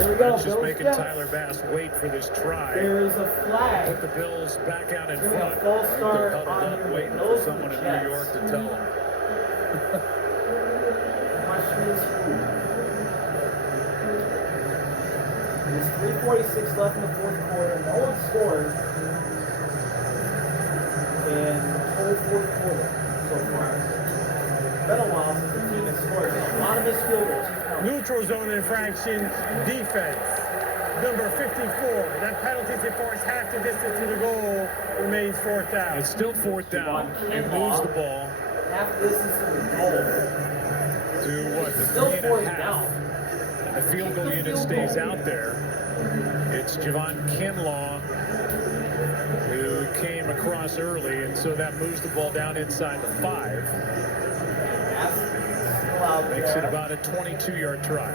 There we go. That's just making Tyler Bass wait for this try. There's a flag. Put the Bills back out in front. False start They're huddled up waiting for someone in New York to tell them. Question is who? There's 3:46 left in the fourth quarter. No one scored in the whole fourth quarter so far. It's been a while since the team has scored. A lot of missed field goals. Neutral zone infraction, defense. Number 54. That penalty to force half the distance to the goal remains fourth down. It's still fourth down. It moves the ball. Half the distance to the goal. To what? The Still 3.5. down. And the field goal unit stays out there. It's Javon Kinlaw who came across early, and so that moves the ball down inside the 5. Makes it about a 22-yard try.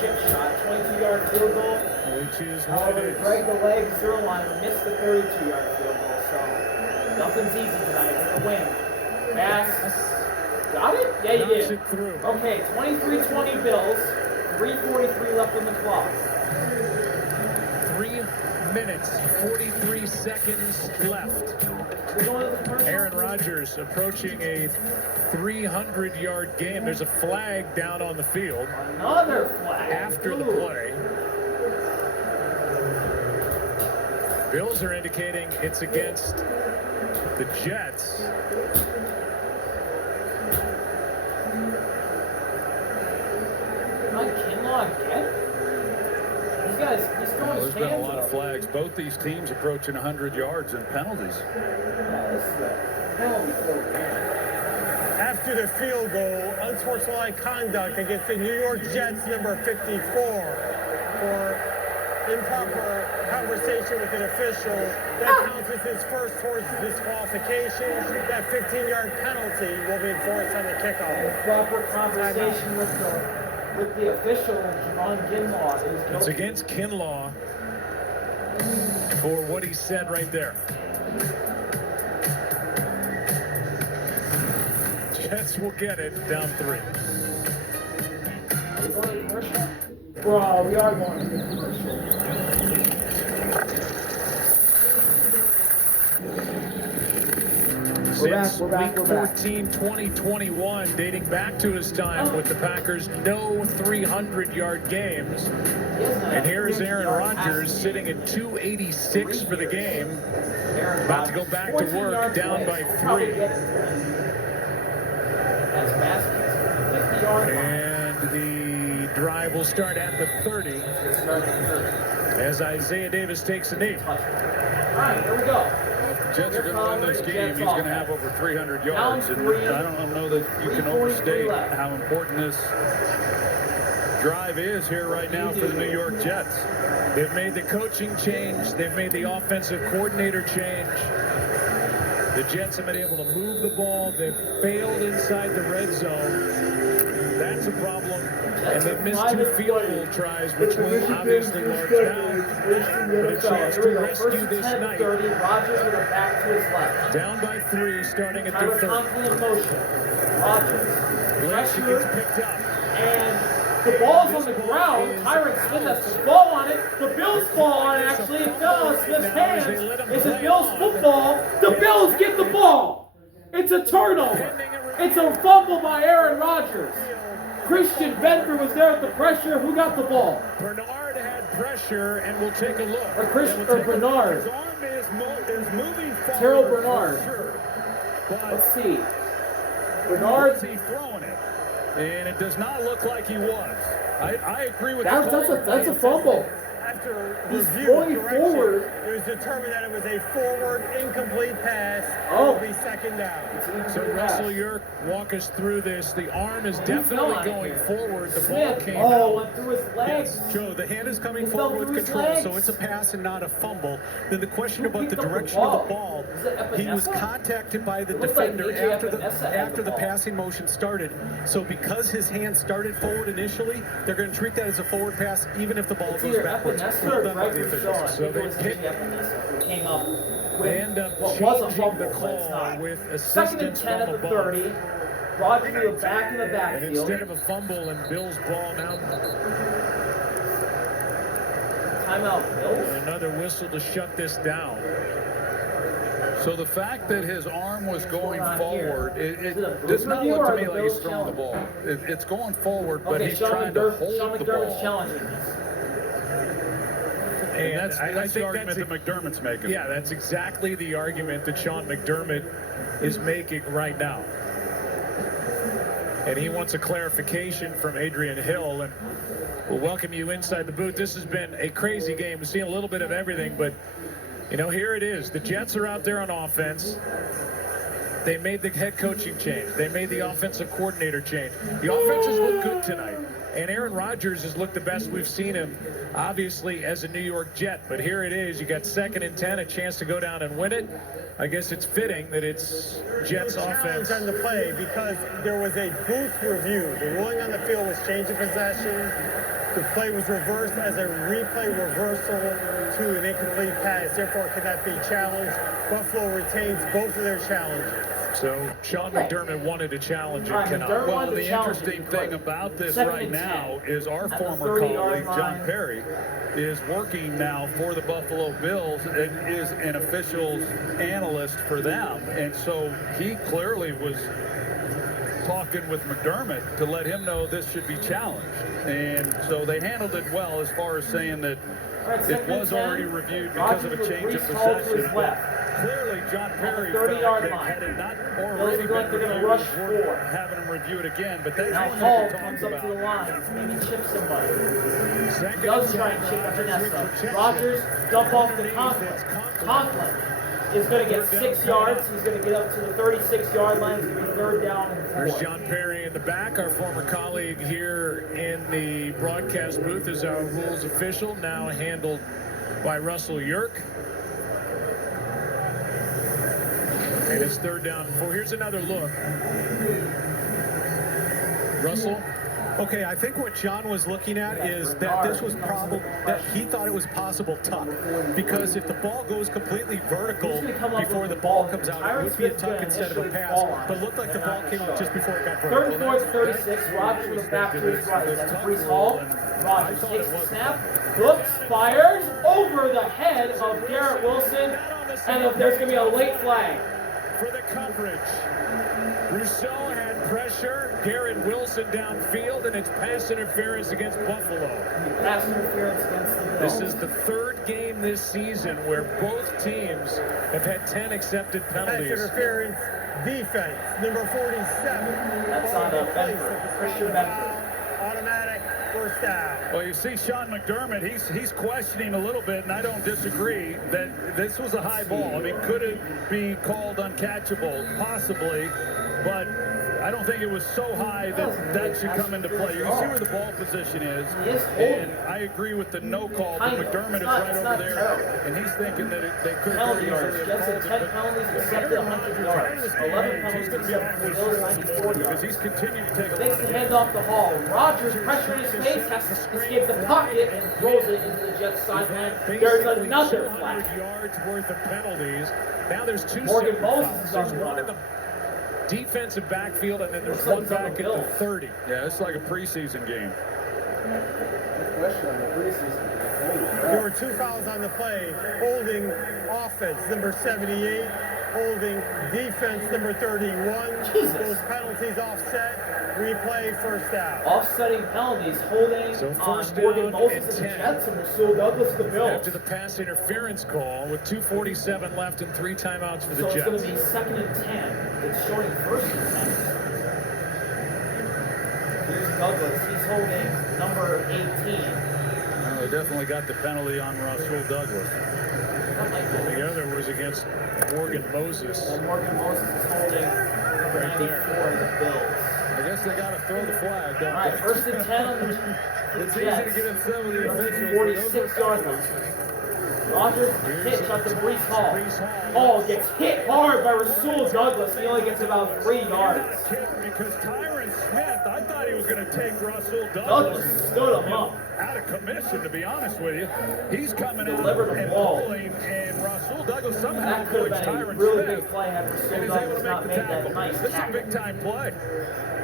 Chip shot, 22-yard field goal. Which is what it is. Greg the leg 0 line missed the 32-yard field goal, so nothing's easy tonight. It's a win. Bass got it? Yeah, you did. It through. Okay, 23-20 Bills. 3:43 left on the clock. 3 minutes, 43 seconds left. Aaron Rodgers approaching a 300-yard game. There's a flag down on the field. Another flag. After the play. Bills are indicating it's against the Jets. Kinlaw again? He's throwing his There's been a hands lot up. of flags. Both these teams approaching 100 yards and penalties. Yeah, this is a penalty field game. After the field goal, unsportsmanlike conduct against the New York Jets, number 54, for improper conversation with an official. That counts as his first towards disqualification. That 15-yard penalty will be enforced on the kickoff. Improper conversation with the official, Javon Kinlaw, is guilty. It's against Kinlaw for what he said right there. Jets will get it down 3. Are we going to commercial? Bro, we are going to commercial. Since week 14, 2021, dating back to his time with the Packers, no 300-yard games. And here's Aaron Rodgers sitting at 286 for the game. About to go back to work, down by 3. And the drive will start at the 30 as Isaiah Davis takes a knee. All right, here we go. The Jets are going to win this game. He's going to have over 300 yards. And I don't know that you can overstate how important this drive is here right now for the New York Jets. They've made the coaching change. They've made the offensive coordinator change. The Jets have been able to move the ball. They've failed inside the red zone. That's a problem. And they've missed 2 field goal tries, which will obviously large down. But a chance to rescue this night. Rodgers with a back to his left. Down by 3, starting at the 30. Constantly in motion. Rodgers. Pressure gets picked up. And the ball's on the ground. Tyron Smith has to fall on it. The Bills fall on it, actually. It fell on Smith's hands. It's a Bills football. The Bills get the ball. It's a turnover. It's a fumble by Aaron Rodgers. Christian Benford was there at the pressure. Who got the ball? Bernard had pressure, and we'll take a look. Or Bernard. His arm is moving forward. Terrell Bernard. Sure. Let's see. Bernard's he throwing it, and it does not look like he was. I agree with that's a fumble. After He's review going correction, forward. it was determined that it was a forward incomplete pass. It will be second down. So Russell, Yerk, walk us through this. The arm is definitely going forward. The ball came out. went through his legs. Yes, Joe, the hand is coming He forward fell with through his control, legs. so it's a pass and not a fumble. Then the question Who about the picked up the direction of the ball? ball, Is it he was Epinesa? contacted by the It looked like defender AJ after Epinesa had the the ball. passing motion started. So because his hand started forward initially, they're going to treat that as a forward pass, even if the ball It's goes either backwards. Epinesa Well or done by Greg the Rousseau. I officials. think it was maybe Epinesa who came up They end up what was a changing fumble, the but it's call not. with Second and assistance 10 at from the above. 30. Rogers to the back in the And backfield. instead of a fumble and Bill's ball now, Timeout, Bills. another whistle to shut this down. So the fact that his arm was going forward, it Is it a does not review look or to me the like he's Bills throwing the ball. It's going forward, but Okay, he's Sean trying to McDermott's hold the ball. challenging this. And That's I the think argument that McDermott's making. Yeah, that's exactly the argument that Sean McDermott is making right now. And he wants a clarification from Adrian Hill, and we'll welcome you inside the booth. This has been a crazy game. We've seen a little bit of everything, but you know, here it is. The Jets are out there on offense. They made the head coaching change. They made the offensive coordinator change. The offenses look good tonight. And Aaron Rodgers has looked the best we've seen him, obviously, as a New York Jet. But here it is. You got 2nd and 10, a chance to go down and win it. I guess it's fitting that it's Jets offense. Challenge on the play because there was a booth review. The ruling on the field was change of possession. The play was reversed as a replay reversal to an incomplete pass. Therefore, it cannot be challenged. Buffalo retains both of their challenges. So Sean McDermott wanted to challenge it, cannot. Well, the interesting thing about this right now is our former colleague, John Perry, is working now for the Buffalo Bills and is an officials analyst for them. And so he clearly was talking with McDermott to let him know this should be challenged. And so they handled it well as far as saying that it was already reviewed because of a change of possession. Clearly, John Perry felt that had it not already been reviewed, worth having him review it again. But that's Now one Hall thing to comes talk up to the about. line. Maybe chip somebody. Second Does and try and 10. chip Rodgers Vanessa. with protection. Rogers dump off to Conklin. Conklin is going to get 6 yards. He's going to get up to the 36-yard line. It's going to be 3rd down and 4. There's John Perry in the back, our former colleague here in the broadcast booth as our rules official, now handled by Russell Yerk. And it's 3rd down and 4. Here's another look. Russell? Okay, I think what John was looking at is that this was probably, that he thought it was possible tuck. Because if the ball goes completely vertical before the ball comes out, it would be a tuck instead of a pass. But it looked like the ball came out just before it got vertical. 3rd and 4 is 36. Rogers was back to his right. That's Brees Hall. Rogers takes the snap, looks, fires over the head of Garrett Wilson, and there's going to be a late flag. For the coverage. Rousseau had pressure. Garrett Wilson downfield, and it's pass interference against Buffalo. Pass interference against the Bills. This is the 3rd game this season where both teams have had 10 accepted Pass penalties. interference, defense, number 47. That's on Benford. Christian Benford. Automatic, 1st down. Well, you see Sean McDermott, he's questioning a little bit, and I don't disagree, that this was a high ball. I mean, could it be called uncatchable? Possibly, but I don't think it was so high that that should come into play. You see where the ball position is, and I agree with the no call, but McDermott is right over there, and he's thinking that they could very easily have called it. 10 penalties, accepted 100 yards. 11 penalties, accepted. Bills 94 Because yards. he's continued to take a Takes lot the of hand off the Hall. Rogers, pressure in his face, has to escape the pocket and throws it into the Jets sideline. There's another flag. 100 yards worth of penalties. Now there's 2 Morgan separate Moses fouls. is on There's the one in the defensive backfield, and then there's Looks like one it's on back the at the Bills. 30. Yeah, it's like a preseason game. There were 2 fouls on the play. Holding offense, number 78. Holding defense, number 31. Jesus. Those penalties offset. Replay, 1st down. Offsetting penalties, holding So on 1st Morgan down Moses and and the 10. Jets, and Rasul Douglas the Bills. After the pass interference call with 2:47 left and 3 timeouts for the So it's going Jets. to be 2nd and 10. It's showing 1st and 10. Here's Douglas. He's holding number 18. They definitely got the penalty on Russell Douglas. That might be The other was against Morgan Moses. And Morgan Moses is holding number 94 in the Bills. I guess they got to throw the flag, All don't right, they? 1st and 10 on the It's easy Jets. to get in some of the officials. 46-yard line. Rogers pitch up to Brees Hall. Hall gets hit hard by Rasul Douglas. He only gets about 3 yards. Because Tyron Smith, I thought he was going to take Russell Douglas Douglas. stood him up. out of commission, to be honest with you. He's coming out Delivered the and ball. pulling, and Rasul Douglas somehow That could have avoids been a Tyron really Smith. big play had And Rasul he's able Douglas to not make the made that tackle. nice This is a tackle. big-time play.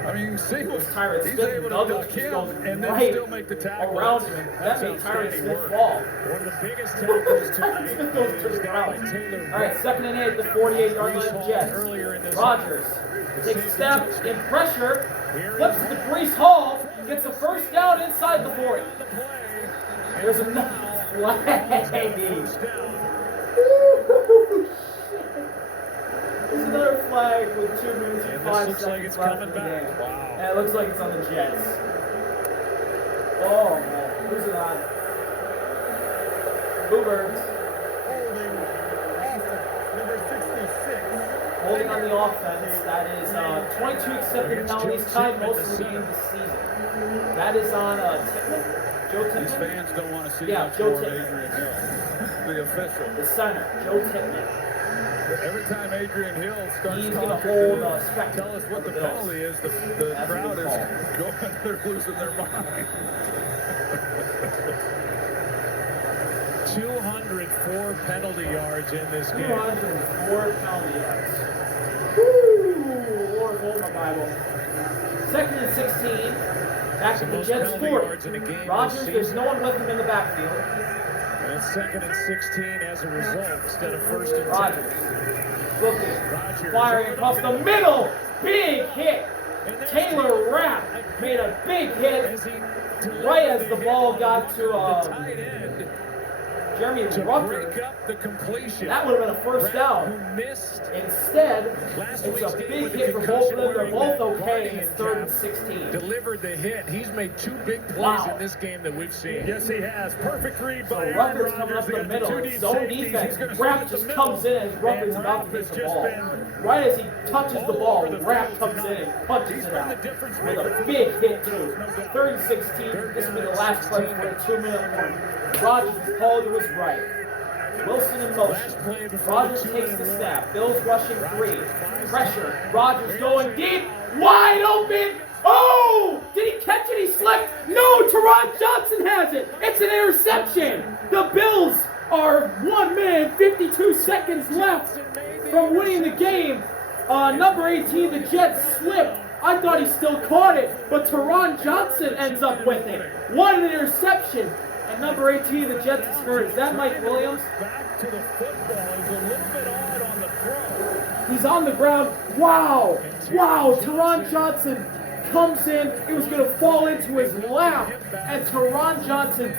I mean, you can see what Tyron he's Smith able to Douglas duck just him goes and then right still make the tackle. around him. That That's made Tyron outstanding Smith work. fall. One of the biggest tackles tonight Smith goes to is the that ground. by Taylor. All right, 2nd and 8 at the 48-yard line of the Jets. Earlier in this Rogers takes a step in pressure, flips it to Brees Hall, gets a first down inside the 40. There's another flag. There's another flag with 2 minutes and And 5 this looks like seconds it's left coming in the back. game. Wow. And it looks like it's on the Jets. Oh man, who's it on? Bluebirds Holding offense, number 66. holding on the offense. That is 22 accepted penalties, tied most of the game this season. That is on Tippmann. Joe These Tippmann. fans don't want to see Yeah, much Joe more of Tippmann. Adrian Hill, the official. The center, Joe Tippmann. Every time Adrian Hill starts He's gonna talking hold to spectacle tell us what for the the Bills. penalty is, the That's a crowd good is call. going, they're losing their mind. 204 penalty yards in this game. 204 penalty yards. Woo! Lord, hold my Bible. 2nd and 16. Back So to the most Jets penalty 40. yards in a game this Rogers, there's season. no one with him in the backfield. And it's 2nd and 16 as a result instead of 1st and 10. Rogers looking, Rogers. firing across the middle. Big hit. Taylor Rapp made a big hit As he right as the ball got to the tight end Jeremy to Rucker. break up the completion. That would have been a first Rapp, down. who missed Instead, last it's week's a game big with the hit for both of them. They're concussion both wearing that okay. It's 3rd and guardian 16. delivered the hit. He's made 2 big plays Wow. in this game that we've seen. Yes, he has. Perfect read So by Aaron Rutgers coming Rodgers. up They the got middle. two It's deep zone safeties. defense. He's gonna Rapp split just the comes in as Rutgers and about to Rapp get has the just ball. been Right as he touches the all ball, over the Rapp field comes in tonight. and punches He's it been out. the difference With maker a for big the hit Bills, too. no doubt. 3rd and 16. This will be the last play for a 2-minute warning. Rogers is called to his right. Wilson in motion. Last play before Rogers the takes 2-minute the warning. snap. Bills rushing 3. Pressure. Rogers going deep. Wide open. Oh! Did he catch it? He slipped. No! Taron Johnson has it. It's an interception. The Bills are 1 minute 52 seconds left from winning the game. Number 18, the Jets slipped. I thought he still caught it, but Taron Johnson ends up with it. One interception. And number 18, the Jets is hurt. Is that Mike Williams? Back to the football. He's a little bit odd on the throw. He's on the ground. Wow. Wow. Taron Johnson comes in. It was going to fall into his lap. And Taron Johnson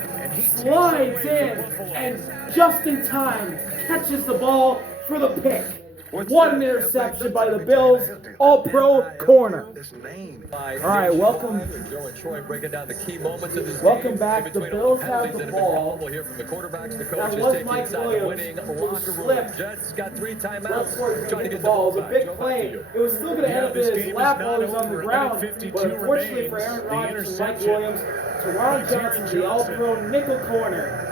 slides in and just in time catches the ball for the pick. One interception by the Bills. All-pro corner. All right, welcome. Joe and Troy breaking down the key moments of this Welcome game. back. In The between all Bills penalties have the that been ball. called. We'll hear from the quarterbacks, the That coaches was taking Mike inside the Williams winning who locker room. slipped. Jets got 3 timeouts. Left foot Trying to the get ball. It was the a ball big back. Joe, play. back to you. It was still going to end up this in game his is lap not while he was on the over. ground. 52 But unfortunately for remains. Aaron The Rodgers and Mike interception. Williams, Taron Johnson, the all-pro nickel corner,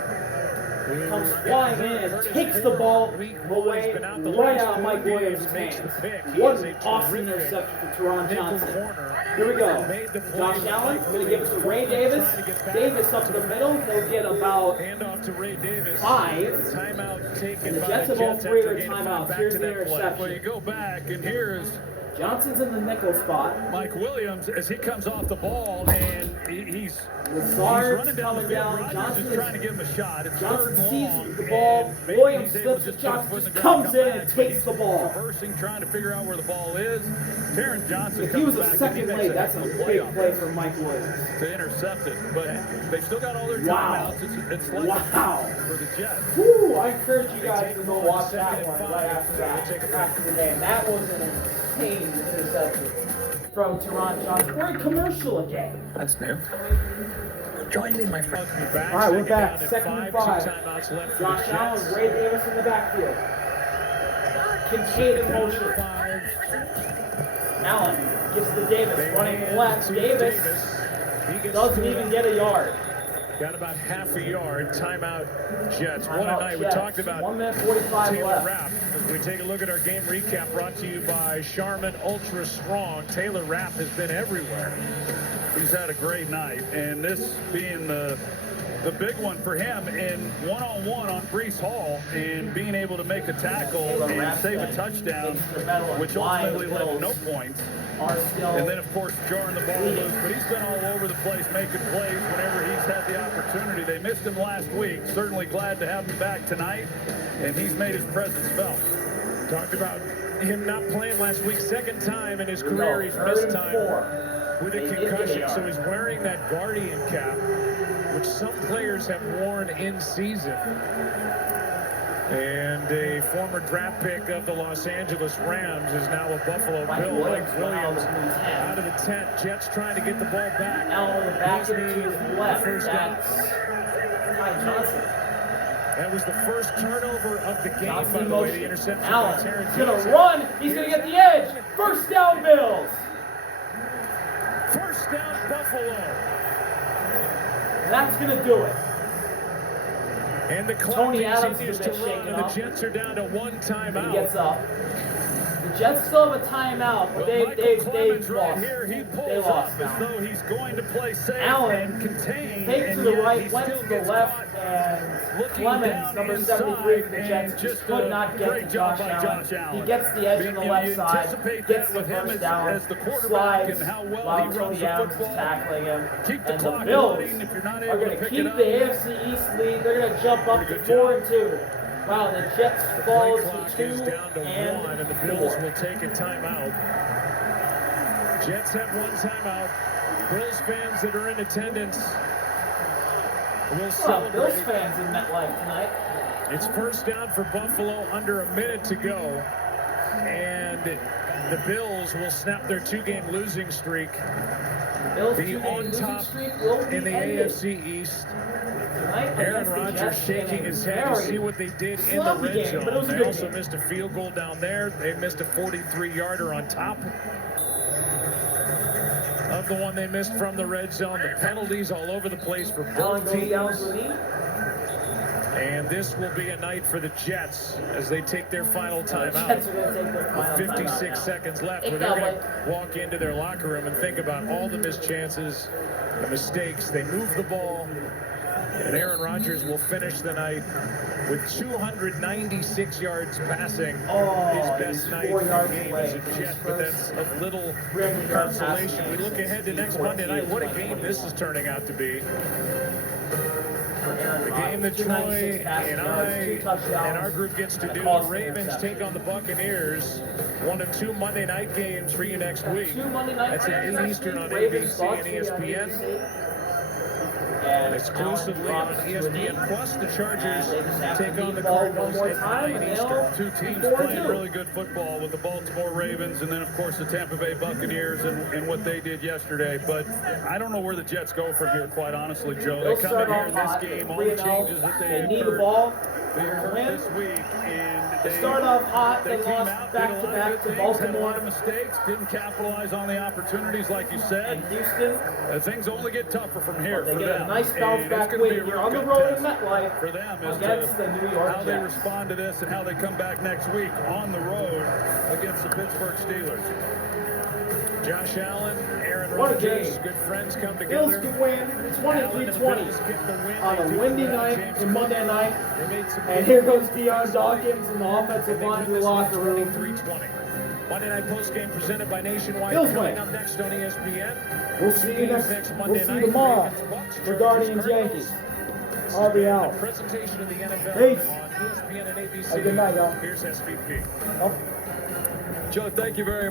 comes flying in and takes the ball away right out of Mike Williams' hands. What an awesome interception for Taron Johnson. Here we go. Josh Allen going to give it to Ray Davis. Davis up the middle. He'll get about Handoff to Ray Davis. 5. Timeout taken And the by Jets the have all Jets 3 after of their a gain of 5. timeouts. Back Here's to the that play. Well, you interception. go back, and here's Johnson's in the nickel spot. Mike Williams as he comes off the ball, and he's Lazard's running down the coming field. down. Rodgers Johnson is trying to give him a shot. It's Johnson 3rd and sees long, the ball. and maybe Williams he's able slips to it. just put his Johnson foot in just the ground, comes come in and back, takes but the he's ball. Reversing, trying to figure out where the ball is. Taron Johnson If he was comes a back, and second he makes late, a that's a heck of big on play that for Mike Williams. to intercept it. But they've still got all their Wow. timeouts. It's less Wow. for the Jets. Whew, I encourage you guys to go watch that one right after that, after the game. That was an insane interception from Taron Johnson. We're in commercial again. That's new. Join me, my friend. All right, we're back. 2nd and 5. Timeouts left for Josh the Allen, Jets. Ray Davis in the backfield. Kincaid in motion. Allen gives to Davis, running left. Davis He gets doesn't to even get a yard. Got about half a yard. Timeout, Jets. What a Timeout, night. We Jets. talked about 1 minute 45 Taylor left. Rapp. As we take a look at our game recap brought to you by Charmin Ultra Strong. Taylor Rapp has been everywhere. He's had a great night, and this being the big one for him in one-on-one on Brees Hall and being able to make a tackle and save a touchdown, which ultimately led to no points. And then, of course, jarring the ball loose. But he's been all over the place making plays whenever he's had the opportunity. They missed him last week. Certainly glad to have him back tonight, and he's made his presence felt. Talked about him not playing last week. Second time in his career he's missed time with a concussion. So he's wearing that Guardian cap, which some players have worn in season. And a former draft pick of the Los Angeles Rams is now a Buffalo Bill. Mike Williams out of the tent. Jets trying to get the ball back. Back into his left. First down. That's Ty Johnson. That was the first turnover of the game, by the way. The interception by Allen Taron. is going to run. He's going to get the edge. First down, Bills. First down, Buffalo. That's going to do it. And the clock Tony Adams continues has to been run, shaken and the up. Jets are down to one He timeout. gets up. The Jets still have a timeout, but they've Clemens right lost. here. He They pulls up lost as now. though he's going to play safe Allen and contain. Fake and to the yet right, he went still to the gets left, caught and looking Clemens, down number 73 for the inside, Jets, and just just could a not get great to job Josh by Allen. Josh Allen. He gets the edge on the You left side, anticipate gets that the with him first down, as the quarterback slides and how well while he runs Tony the Adams is football. tackling him. Keep the And clock the Bills running if you're not are able going to to pick keep it up. the AFC East lead. They're going to jump up to Pretty good 4-2. Wow, the Jets fall Play clock to is 2 down to 1, and the Bills will take a timeout. Jets have one timeout. Bills fans that are in attendance will Bills celebrate. fans in MetLife tonight. It's first down for Buffalo, under a minute to go. And the Bills will snap their 2-game losing streak. Bills Be 2-game on losing top streak will be in the ended AFC East. tonight Aaron against the Rodgers Jets in shaking a his head to very see what they did in the sloppy red game, zone. but it was a They good also game. missed a field goal down there. They missed a 43-yarder on top of the one they missed from the red zone. The penalties all over the place for Allen both goes down teams. to the knee. And this will be a night for the Jets as they take their final The timeout. Jets are going to take their final With timeout 56 now. seconds left, Take where they're that going one. to walk into their locker room and think about all the missed chances, the mistakes. They move the ball, and Aaron Rodgers will finish the night with 296 yards passing. Oh, His he's best night 4 of yards the game away as a from his Jet, but that's first of little 300-yard consolation. passing We look ahead to next Monday night. What a game this is turning out to be. The game that Troy and I and our group gets to do. The Ravens take on the Buccaneers. 1 of 2 Monday night games for you next week. 2 Monday night That's at games 8 next Eastern week. on Ravens, ABC Bucks and on ESPN. ABC. And Exclusively Allen on drops to a knee. ESPN. Plus, the Chargers And they just have to take on the beat ball Cardinals one more at time, 9 and Eastern. they'll Two teams 4-2. playing really good football with the Baltimore Ravens and then, of course, the Tampa Bay Buccaneers and what they did yesterday. But I don't know where the Jets go from here, quite honestly, Joe. They'll They come start in here off in this hot. game, all They're the 3-0. changes that They need the occurred, ball. they They're occurred gonna this win. week, and They start off hot. They They came lost out, did a lot of back-to-back good to things, had a lot Baltimore of mistakes, didn't capitalize on the opportunities, like you and said. Houston. Things only get tougher from here They for get them. a nice And bounce it's back gonna be a win here real on the good road in test MetLife for them as against the New York how they Jets. respond to this and how they come back next week on the road against the Pittsburgh Steelers. Josh Allen, Aaron What a Rodgers, game. good friends come Bills together. to win Allen and the 23-20 Bills get the win. on They a do windy it without night James and Monday Cook. night. They made some And here goes Deion Dawkins in the offensive line to the locker room. 23-20. Monday night postgame presented by Nationwide. Bills Coming win. up next on ESPN. We'll see you Games next. Monday We'll see night. you tomorrow Ravens, Bucks, for Chargers, Guardians Cardinals. Yankees. This I'll has be been out. the presentation of the NFL Peace. on ESPN and ABC. Have a good night, y'all. Here's SVP. Oh. Joe, thank you very much.